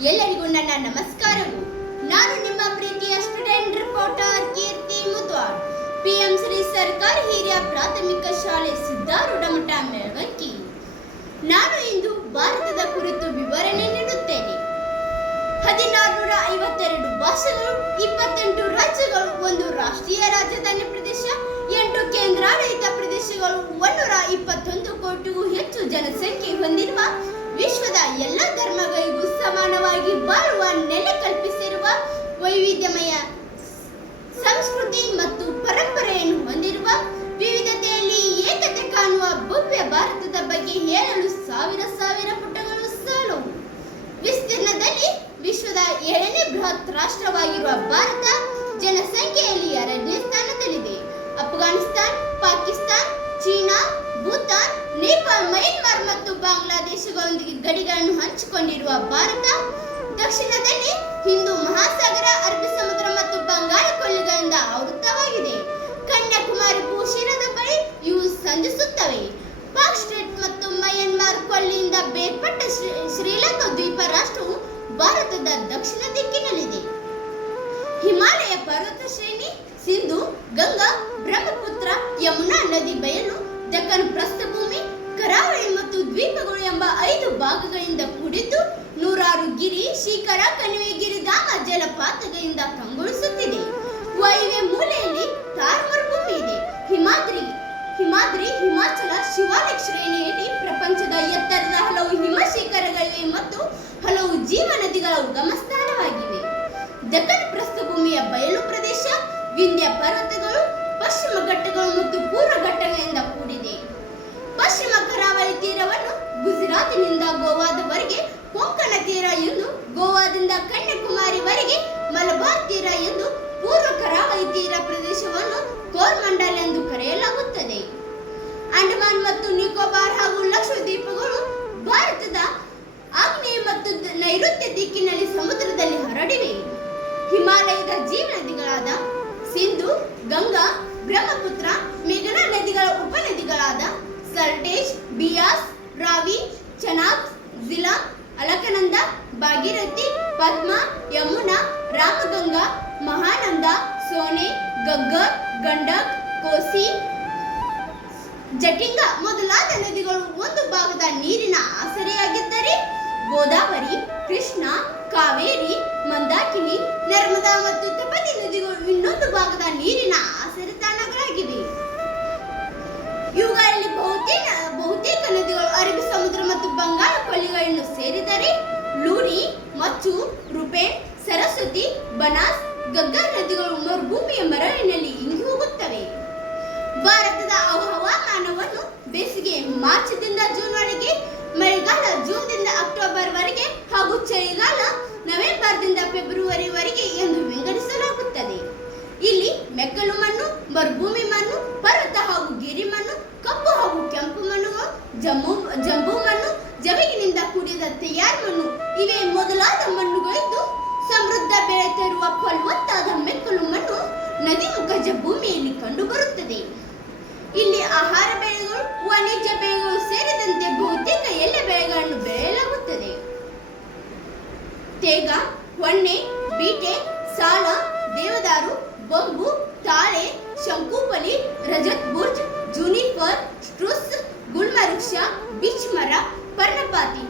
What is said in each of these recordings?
ಎಲ್ಲರಿಗೂ ನನ್ನ ನಮಸ್ಕಾರವು. ನಾನು ನಿಮ್ಮ ಪ್ರೀತಿಯ ಸ್ಟೂಡೆಂಟ್ ರಿಪೋರ್ಟರ್ ಕೀರ್ತಿ ಮುದ್ವಾಡ್, ಪಿಎಂ ಶ್ರೀ ಸರ್ಕಾರಿ ಹಿರಿಯ ಪ್ರಾಥಮಿಕ ಶಾಲೆ ಸಿದ್ದಾರೂಢಮಠ ಮೆಳವಂಕಿ. ನಾನು ಇಂದು ಭಾರತದ ಕುರಿತು ವಿವರಣೆ ನೀಡುತ್ತೇನೆ. 1652 ಭಾಷೆಗಳು, 28 ರಾಜ್ಯಗಳು, 1 ರಾಷ್ಟ್ರೀಯ ರಾಜಧಾನಿ ಪ್ರದೇಶ, 8 ಕೇಂದ್ರಾಡಳಿತ ಪ್ರದೇಶಗಳು, 121 ಕೋಟಿಗೂ ಹೆಚ್ಚು ಜನಸಂಖ್ಯೆ ಹೊಂದಿರುವ ವಿಶ್ವದ ಎಲ್ಲ ಧರ್ಮಗಳಿಗೂ ಸಮಾನವಾಗಿ ಬಾಳುವ ನೆಲೆ ಕಲ್ಪಿಸಿರುವ ವೈವಿಧ್ಯಮಯ ಸಂಸ್ಕೃತಿ ಮತ್ತು ಪರಂಪರೆಯನ್ನು ಹೊಂದಿರುವ ವಿವಿಧತೆಯಲ್ಲಿ ಏಕತೆ ಕಾಣುವ ಭವ್ಯ ಭಾರತದ ಬಗ್ಗೆ ಹೇಳಲು ಸಾವಿರ ಪುಟಗಳು ಸಾಲವು. ವಿಸ್ತೀರ್ಣದಲ್ಲಿ ವಿಶ್ವದ 7ನೇ ಬೃಹತ್ ರಾಷ್ಟ್ರವಾಗಿರುವ ಭಾರತ ಜನಸಂಖ್ಯೆಯಲ್ಲಿ 2ನೇ ಸ್ಥಾನದಲ್ಲಿದೆ. ಅಫ್ಘಾನಿಸ್ತಾನ್, ಪಾಕಿಸ್ತಾನ್, ಚೀನಾ, ಭೂತಾನ್, ನೇಪಾಳ, ಮಯನ್ಮಾರ್ ಮತ್ತು ಬಾಂಗ್ಲಾದೇಶಗಳೊಂದಿಗೆ ಗಡಿಗಳನ್ನು ಹಂಚಿಕೊಂಡಿರುವ ಭಾರತ ದಕ್ಷಿಣದಲ್ಲಿ ಹಿಂದೂ ಮಹಾಸಾಗರ, ಅರಬ್ಬಿ ಸಮುದ್ರ ಮತ್ತು ಬಂಗಾಳ ಕೊಲ್ಲಿಗಳಿಂದ ಆವೃತವಾಗಿದೆ. ಕನ್ಯಾಕುಮಾರಿ ಭೂಶಿರದ ಬಳಿ ಇವು ಸಂಧಿಸುತ್ತವೆ. ಪಾಕ್ ಸ್ಟೇಟ್ ಮತ್ತು ಮಯನ್ಮಾರ್ ಕೊಲ್ಲಿಯಿಂದ ಬೇರ್ಪಟ್ಟ ಶ್ರೀಲಂಕಾ ದ್ವೀಪ ರಾಷ್ಟ್ರವು ಭಾರತದ ದಕ್ಷಿಣ ದಿಕ್ಕಿನಲ್ಲಿದೆ. ಹಿಮಾಲಯ ಪರ್ವತ ಶ್ರೇಣಿ, ಸಿಂಧು, ಗಂಗಾ, ಬ್ರಹ್ಮಪುತ್ರ, ಯಮುನಾ ನದಿ ಬಯಲು, ದಕ್ಕನ್ ಪ್ರಸ್ಥಭೂಮಿ, ಕರಾವಳಿ ಮತ್ತು ದ್ವೀಪಗಳು ಎಂಬ 5 ಭಾಗಗಳಿಂದ ಕೂಡಿದ್ದು ನೂರಾರು ಗಿರಿ, ಶಿಖರ, ಕಣಿವೆ, ಗಿರಿಧಾಮ, ಜಲಪಾತಗಳಿಂದ ಕಂಗೊಳಿಸುತ್ತಿದೆ. ವಾಯುವ್ಯ ಮೂಲೆಯಲ್ಲಿ ಥಾರ್ ಮರುಭೂಮಿ ಇದೆ. ಹಿಮಾದ್ರಿ ಹಿಮಾಚಲ ಶಿವಾಲಿಕ್ ಶ್ರೇಣಿಯಲ್ಲಿ ಪ್ರಪಂಚದ ಎತ್ತರದ ಹಲವು ಹಿಮ ಶಿಖರಗಳಿವೆ ಮತ್ತು ಹಲವು ಜೀವ ನದಿಗಳ ಉಗಮ ಸ್ಥಾನವಾಗಿವೆ. ದಕ್ಕನ್ ಪ್ರಸ್ಥಭೂಮಿಯ ಬಯಲು ಪ್ರದೇಶ ವಿಂಧ್ಯ ಪರ್ವತಗಳು, ಪಶ್ಚಿಮ ಘಟ್ಟಗಳು ಮತ್ತು ಪೂರ್ವ ಘಟ್ಟಗಳಿಂದ ಕೂಡಿದೆ. ಪಶ್ಚಿಮ ಕರಾವಳಿ ತೀರವನ್ನು ಗುಜರಾತಿನಿಂದ ಗೋವಾದವರೆಗೆ ಕೊಂಕಣ ತೀರ ಎಂದು, ಗೋವಾದಿಂದ ಕನ್ಯಾಕುಮಾರಿವರೆಗೆ ಮಲಬಾರ್ ತೀರ ಎಂದು, ಪೂರ್ವ ಕರಾವಳಿ ತೀರ ಪ್ರದೇಶವನ್ನು ಕೋರ್ಮಂಡಲ್ ಎಂದು ಕರೆಯಲಾಗುತ್ತದೆ. ಅಂಡಮಾನ್ ಮತ್ತು ನಿಕೋಬಾರ್ ಹಾಗೂ ಲಕ್ಷದ್ವೀಪಗಳು ಭಾರತದ ಆಗ್ನೇಯ ಮತ್ತು ನೈಋತ್ಯ ದಿಕ್ಕಿನಲ್ಲಿ ಸಮುದ್ರದಲ್ಲಿ ಹರಡಿವೆ. ಹಿಮಾಲಯದ ಜೀವ ನದಿಗಳಾದ ಸಿಂಧು, ಗಂಗಾ, ಬ್ರಹ್ಮಪುತ್ರ, ಮೇಘನಾ ನದಿಗಳ ಉಪನದಿಗಳಾದ ಸಲ್ಟೇಜ್, ಬಿಯಾಸ್, ರಾವಿ, ಚನಾಬ್, ಜಿಲಾ, ಅಲಕನಂದ, ಭಾಗೀರಥಿ, ಪದ್ಮ, ಯಮುನಾ, ರಾಮಗಂಗಾ, ಮಹಾನಂದ, ಸೋನೆ, ಗಗ್ಗರ್, ಗಂಡಕ್, ಕೋಸಿ, ಜಟಿಂಗ ಮೊದಲಾದ ನದಿಗಳು ಒಂದು ಭಾಗದ ನೀರಿನ ಆಸರೆಯಾಗಿದ್ದರೆ ಗೋದಾವರಿ, ಕೃಷ್ಣ, ಕಾವೇರಿ, ಮಂದಾಕಿನಿ, ನರ್ಮದಾ ಮತ್ತು ತಪತಿ ನದಿಗಳು ಇನ್ನೊಂದು ಭಾಗದ ನೀರಿನ ಆಸರೆ ತಾಣಗಳಾಗಿವೆ. ಇವುಗಳಲ್ಲಿ ಬಹುತೇಕ ನದಿಗಳು ಅರಬ್ಬಿ ಸಮುದ್ರ ಮತ್ತು ಬಂಗಾಳ ಕೊಲ್ಲಿಗಳನ್ನು ಸೇರಿದರೆ ಲೂನಿ, ಮಚ್ಚು, ರುಪೇನ್, ಸರಸ್ವತಿ, ಬನಾಸ್, ಗಗ್ಗರ್ ನದಿಗಳು ಮರುಭೂಮಿಯ ಮರಳಿನಲ್ಲಿ ಇಂಗಿ ಹೋಗುತ್ತವೆ. ಭಾರತದ ಹವಾಮಾನವನ್ನು ಬೇಸಿಗೆ ಮಾರ್ಚ್ದಿಂದ ಜೂನ್ ವರೆಗೆ, ಮಳೆಗಾಲ ಜೂನ್ದಿಂದ ಅಕ್ಟೋಬರ್ ವರೆಗೆ ಹಾಗೂ ಚಳಿಗಾಲ ನವೆಂಬರ್ದಿಂದ ಫೆಬ್ರವರಿವರೆಗೆ ಎಂದು ವಿಂಗಡಿಸಲಾಗುತ್ತದೆ. ಇಲ್ಲಿ ಮೆಕ್ಕಲು ಮಣ್ಣು, ಮರುಭೂಮಿ ಮಣ್ಣು, ಪರ್ವತ ಹಾಗೂ ಗಿರಿ ಮಣ್ಣು, ಕಪ್ಪು ಹಾಗೂ ಕೆಂಪು ಮಣ್ಣುಗಳು, ಜಂಬೂ ಮಣ್ಣು, ಜಮೀನಿನಿಂದ ಕೂಡಿದ ತಯಾರ್ ಮಣ್ಣು ಇವೆ ಮೊದಲಾದ ಮಣ್ಣುಗಳಿದ್ದು, ಸಮೃದ್ಧ ಬೆಳೆ ತರುವ ಫಲವತ್ತಾದ ಮೆಕ್ಕಲು ಮಣ್ಣು ನದಿ ಮುಖಜ ಭೂಮಿಯಲ್ಲಿ ಕಂಡುಬರುತ್ತದೆ. ಇಲ್ಲಿ ಆಹಾರ ಬೆಳೆಗಳು, ವಾಣಿಜ್ಯ ಬೆಳೆಗಳು ಸೇರಿದಂತೆ ಬಹುತೇಕ ಎಲ್ಲ ಬೆಳೆಗಳನ್ನು ಬೆಳೆಯಲಾಗುತ್ತದೆ. ತೇಗ, ಹೊನ್ನೆ, ಬೀಟೆ, ಸಾಲ, ದೇವದಾರು, ಬಂಬು, ತಾಳೆ, ಶಂಕುಪಲಿ, ರಜತ್ ಬುರ್ಜ್, ಜೂನಿಫರ್, ಸ್ಟ್ರುಸ್, ಗುಲ್ಮವೃಕ್ಷ, ಬೀಚ್ ಮರ, ಪರ್ಣಪಾತಿ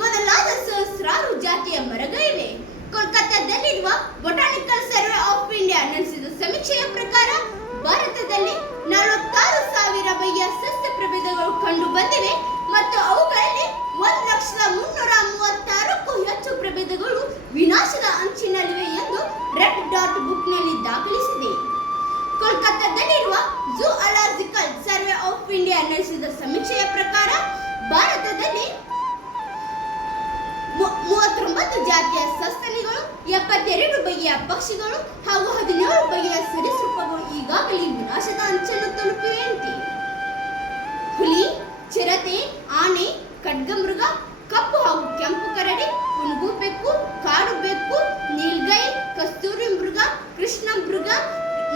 ಮೊದಲಾದ ಸಹಸ್ರಾರು ಜಾತಿಯ ಮರಗಳಿವೆ. ಕೋಲ್ಕತ್ತಾದಲ್ಲಿರುವ ಬೊಟಾನಿಕಲ್ ಸರ್ವೆ ಆಫ್ ಇಂಡಿಯಾ ನಡೆಸಿದ ಸಮೀಕ್ಷೆಯ ಪ್ರಕಾರ ಭಾರತದಲ್ಲಿ 46,000 ಬಗೆಯ ಸಸ್ಯ ಪ್ರಭೇದಗಳು ಕಂಡು ಬಂದಿವೆ ಮತ್ತು ಅವುಗಳಲ್ಲಿ 1,336ಕ್ಕೂ ಹೆಚ್ಚು ಪ್ರಭೇದಗಳು ವಿನಾಶದ ಅಂಚಿನಲ್ಲಿವೆ ಎಂದು ರೆಡ್ ಡಾಟ್ ಬುಕ್ನಲ್ಲಿ ದಾಖಲಿಸಿದೆ. ಕೋಲ್ಕತ್ತಾದಲ್ಲಿರುವ ಝೂಆಲಾಜಿಕಲ್ ಸರ್ವೆ ಆಫ್ ಇಂಡಿಯಾ ನಡೆಸಿದ ಸಮೀಕ್ಷೆಯ ಪ್ರಕಾರ ಭಾರತದಲ್ಲಿ 39 ಜಾತಿಯ ಸಸ್ತನಿಗಳು, 72 ಬಗೆಯ ಪಕ್ಷಿಗಳು ಹಾಗೂ 17 ಬಗೆಯ ಸರೀಸೃಪಗಳು ಈಗಾಗಲೇ ವಿನಾಶದ ಅಂಚನ್ನು ತಲುಪಿವೆಯಂತೆ. ಹುಲಿ, ಚಿರತೆ, ಆನೆ, ಖಡ್ಗಮೃಗ, ಕಪ್ಪು ಹಾಗೂ ಕೆಂಪು ಕರಡಿ, ಪುನುಗು ಬೆಕ್ಕು, ಕಾಡು ಬೆಕ್ಕು, ನೀಲ್ಗೈ, ಕಸ್ತೂರಿ ಮೃಗ, ಕೃಷ್ಣ ಮೃಗ,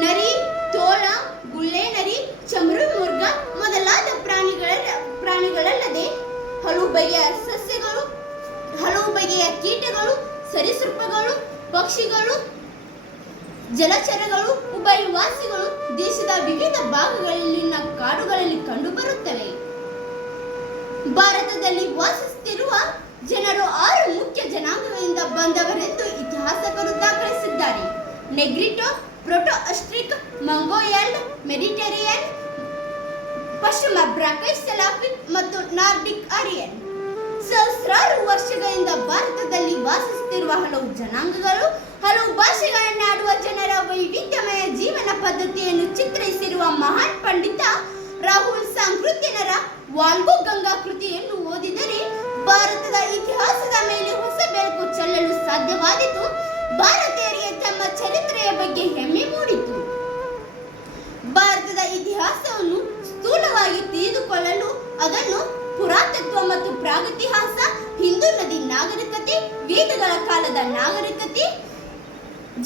ನರಿ, ತೋಳ, ಗುಳ್ಳೆ ನರಿ, ಚಮರು ಮೃಗ ಮೊದಲಾದ ಪ್ರಾಣಿಗಳಲ್ಲದೆ ಹಲವು ಬಗೆಯ ಸಸ್ಯಗಳು, ಹಲವು ಬಗೆಯ ಕೀಟಗಳು, ಸರೀಸೃಪಗಳು, ಪಕ್ಷಿಗಳು, ಜಲಚರಗಳು, ಉಭಯವಾಸಿಗಳು ದೇಶದ ವಿವಿಧ ಭಾಗಗಳಲ್ಲಿನ ಕಾಡುಗಳಲ್ಲಿ ಕಂಡುಬರುತ್ತವೆ. ಭಾರತದಲ್ಲಿ ವಾಸಿಸುತ್ತಿರುವ ಜನರು 6 ಮುಖ್ಯ ಜನಾಂಗಗಳಿಂದ ಬಂದವರೆಂದು ಇತಿಹಾಸಕರು ದಾಖಲಿಸಿದ್ದಾರೆ. ನೆಗ್ರಿಟೋ, ಪ್ರೊಟೋ-ಅಸ್ಟ್ರಿಕ್, ಮಂಗೋಯಲ್ಡ್, ಮೆಡಿಟರೇನಿಯನ್, ಪಶ್ಚಿಮ ಬ್ರಾಕೈಸೆಲಾಪಿಕ್ ಮತ್ತು ನಾರ್ಡಿಕ್ ಆರ್ಯನ್. ಸಹಸ್ರಾರು ವರ್ಷಗಳಿಂದ ಭಾರತದಲ್ಲಿ ವಾಸಿಸುತ್ತಿರುವ ಹಲವು ಜನಾಂಗಗಳು, ಹಲವು ಭಾಷೆಗಳನ್ನಾಡುವ ಜನರ ವೈವಿಧ್ಯಮಯ ಜೀವನ ಪದ್ಧತಿಯನ್ನು ಚಿತ್ರಿಸಿರುವ ಮಹಾನ್ ಪಂಡಿತ ರಾಹುಲ್ ಸಾಂಕೃತ್ಯನರ ವಾಲ್ಗೋ ಗಂಗಾ ಕೃತಿಯನ್ನು ಓದಿದರೆ ಭಾರತದ ಇತಿಹಾಸದ ಮೇಲೆ ಹೊಸ ಬೆಳಕು ಚೆಲ್ಲಲು ಸಾಧ್ಯವಾಯಿತು. ಭಾರತೀಯರಿಗೆ ತಮ್ಮ ಚರಿತ್ರೆಯ ಬಗ್ಗೆ ಹೆಮ್ಮೆ ಮೂಡಿತು. ಭಾರತದ ಇತಿಹಾಸವನ್ನು ಸ್ಥೂಲವಾಗಿ ತಿಳಿದುಕೊಳ್ಳಲು ಅದನ್ನು ಪುರಾತತ್ವ ಮತ್ತು ಪ್ರಾಗತಿಹಾಸ, ಹಿಂದೂ ನದಿ ನಾಗರಿಕತೆ, ವೇದಗಳ ಕಾಲದ ನಾಗರಿಕತೆ,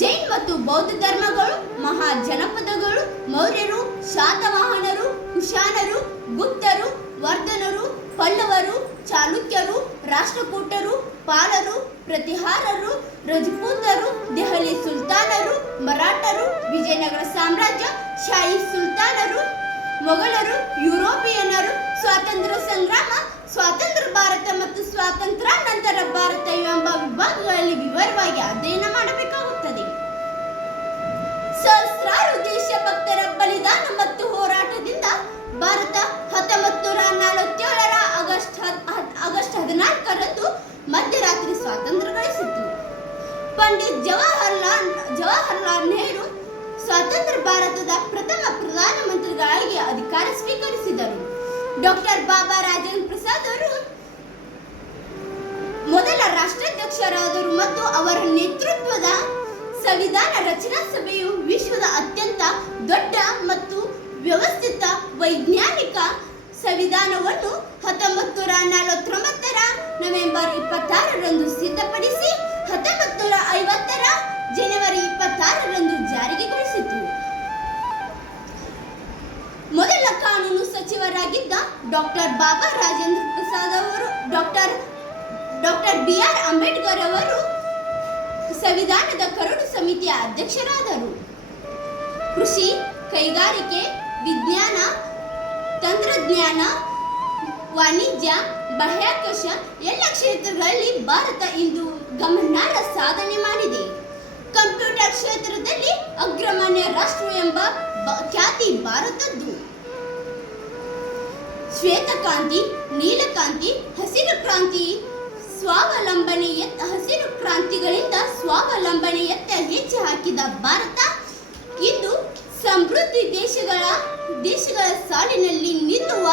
ಜೈನ್ ಮತ್ತು ಬೌದ್ಧ ಧರ್ಮಗಳು, ಮಹಾ ಜನಪದಗಳು, ಮೌರ್ಯರು, ಶಾತವಾಹನರು, ಕುಶಾನರು, ಗುಪ್ತರು, ವರ್ಧನರು, ಪಲ್ಲವರು, ಚಾಲುಕ್ಯರು, ರಾಷ್ಟ್ರಕೂಟರು, ಪಾಲರು, ಪ್ರತಿಹಾರರು, ರಜಪೂತರು, ದೆಹಲಿ ಸುಲ್ತಾನರು, ಮರಾಠರು, ವಿಜಯನಗರ ಸಾಮ್ರಾಜ್ಯ, ಶಾಹಿ ಸುಲ್ತಾನರು, ಮೊಘಲರು, ಯುರೋಪಿಯನ್ನರು, ಸ್ವಾತಂತ್ರ್ಯ ಸಂಗ್ರಾಮ, ಸ್ವತಂತ್ರ ಭಾರತ ಮತ್ತು ಸ್ವಾತಂತ್ರ್ಯಾನಂತರ ಭಾರತ ಎಂಬ ವಿಭಾಗಗಳಲ್ಲಿ ವಿವರವಾಗಿ ಅಧ್ಯಯನ ಮಾಡಬೇಕಾಗುತ್ತದೆ. ಸಹಸ್ರಾರು ದೇಶಭಕ್ತರ ಬಲಿದಾನ ಮತ್ತು ಹೋರಾಟದಿಂದ ಭಾರತ 1947ರ ಆಗಸ್ಟ್ 14ರಂದು ಮಧ್ಯರಾತ್ರಿ ಸ್ವಾತಂತ್ರ್ಯ ಗಳಿಸಿತು. ಪಂಡಿತ್ ಜವಾಹರ್ಲಾಲ್ ನೆಹರು ಸ್ವತಂತ್ರ ಭಾರತದ ಪ್ರಥಮ ಪ್ರಧಾನಮಂತ್ರಿಗಳಾಗಿ ಅಧಿಕಾರ ಸ್ವೀಕರಿಸಿದರು. ಡಾಕ್ಟರ್ ಬಾಬಾ ರಾಜೇಂದ್ರ ಪ್ರಸಾದ್ ಅವರು ಮೊದಲ ರಾಷ್ಟ್ರಾಧ್ಯಕ್ಷರಾದರು ಮತ್ತು ಅವರ ನೇತೃತ್ವದ ಸಂವಿಧಾನ ರಚನಾ ಸಭೆಯು ವಿಶ್ವದ ಅತ್ಯಂತ ದೊಡ್ಡ ಮತ್ತು ವ್ಯವಸ್ಥಿತ ವೈಜ್ಞಾನಿಕ ಸಂವಿಧಾನವನ್ನು 1949ರ ನವೆಂಬರ್ 26ರಂದು ಸಿದ್ಧಪಡಿಸಿ 1950ರ ಜನವರಿ 26ರಂದು ಜಾರಿಗೆಗೊಳಿಸಿತು. ಮೊದಲ ಕಾನೂನು ಸಚಿವರಾಗಿದ್ದ ಡಾಕ್ಟರ್ ಬಾಬಾ ರಾಜೇಂದ್ರ ಪ್ರಸಾದ್ ಅವರು ಡಾಕ್ಟರ್ ಬಿ.ಆರ್. ಅಂಬೇಡ್ಕರ್ ಅವರು ಸಂವಿಧಾನದ ಕರಡು ಸಮಿತಿಯ ಅಧ್ಯಕ್ಷರಾದರು. ಕೃಷಿ, ಕೈಗಾರಿಕೆ, ವಿಜ್ಞಾನ, ತಂತ್ರಜ್ಞಾನ, ವಾಣಿಜ್ಯ, ಬಾಹ್ಯಾಕಾಶ ಎಲ್ಲ ಕ್ಷೇತ್ರಗಳಲ್ಲಿ ಭಾರತ ಇಂದು ಗಮನಾರ್ಹ ಸಾಧನೆ ಮಾಡಿದೆ. ಕಂಪ್ಯೂಟರ್ ಕ್ಷೇತ್ರದಲ್ಲಿ ಅಗ್ರಮಾನ್ಯ ರಾಷ್ಟ್ರ ಎಂಬ ಖ್ಯಾತಿ ಭಾರತದ್ದು. ಶ್ವೇತಕ್ರಾಂತಿ, ನೀಲಕ್ರಾಂತಿ, ಹಸಿರು ಕ್ರಾಂತಿ ಹಸಿರು ಕ್ರಾಂತಿಗಳಿಂದ ಸ್ವಾವಲಂಬನೆಯತ್ತ ಹೆಜ್ಜೆ ಹಾಕಿದ ಭಾರತ ಇಂದು ಸಮೃದ್ಧಿ ದೇಶಗಳ ಸಾಲಿನಲ್ಲಿ ನಿಲ್ಲುವ